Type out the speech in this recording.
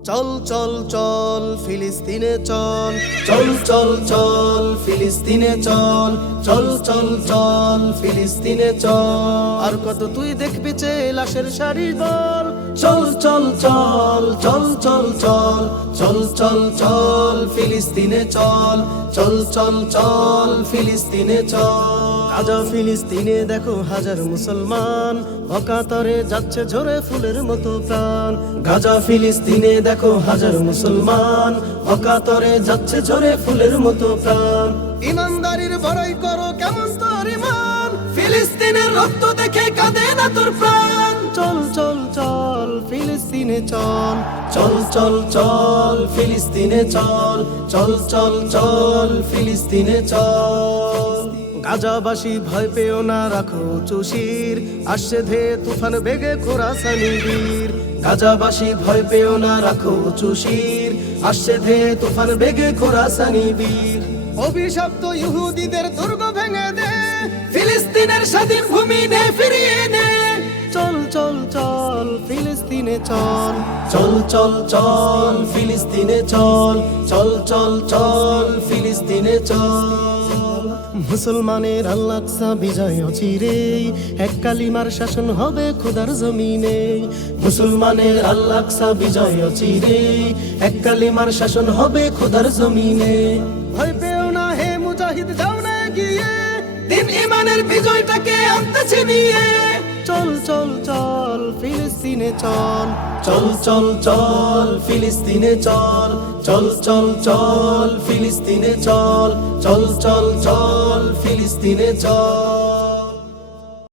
চল চল চল ফিলিস্তিনে চল চল চল চল ফিলিস্তিনে চল চল চল চল ফিলিস্তিনে চল আর কত তুই দেখবি চে লাশের সারির দল চল চল চল চল চল চল চল চল চল, ফিলিস্তিনে চল। চল চল চল, ফিলিস্তিনে চল। গাজা ফিলিস্তিনে দেখো হাজার মুসলমান। অকাতরে যাচ্ছে ঝরে ফুলের মতো প্রাণ। গাজা ফিলিস্তিনে দেখো হাজার মুসলমান। অকাতরে যাচ্ছে ঝরে ফুলের মতো প্রাণ। ইমানদারির বড়াই করো কেমন তোর ইমান। ফিলিস্তিনের রক্ত দেখে কাঁদে না তোর প্রাণ। ফিলিস্তিনে চল চল চল চল, ফিলিস্তিনে চল চল চল চল, ফিলিস্তিনে চল। গাজাবাসী ভয় পেও না, রাখো চুশির, আসছে ধে তুফান, বেগে খোরাসানি বীর গাজাবাসী ভয় পেও না, রাখো চুশির, আসছে ধে তুফান, বেগে খোরাসানি বীর অভিশপ্ত ইহুদিদের দুর্গ ভেঙে দে, ফিলিস্তিনের স্বাধীন ভূমি নে ফিরিয়ে ফিলিস্তিনে চল। চল চল চল, ফিলিস্তিনে চল। চল চল চল, ফিলিস্তিনে চল। মুসলমানের আল্লাকসা বিজয় অচিরে এক কালিমার শাসন হবে খোদার জমিনে। মুসলমানের আল্লাকসা বিজয় অচিরে এক কালিমার শাসন হবে খোদার জমিনে। ভয় পেও না হে মুজাহিদ, যাও না গিয়ে। দিন ইমানের বিজয়টাকে আনতেছে নিয়ে। চল চল চল, ফিলিস্তিনে চল। চল চল চল, ফিলিস্তিনে চল। চল চল চল, ফিলিস্তিনে চল। চল চল চল, ফিলিস্তিনে চল।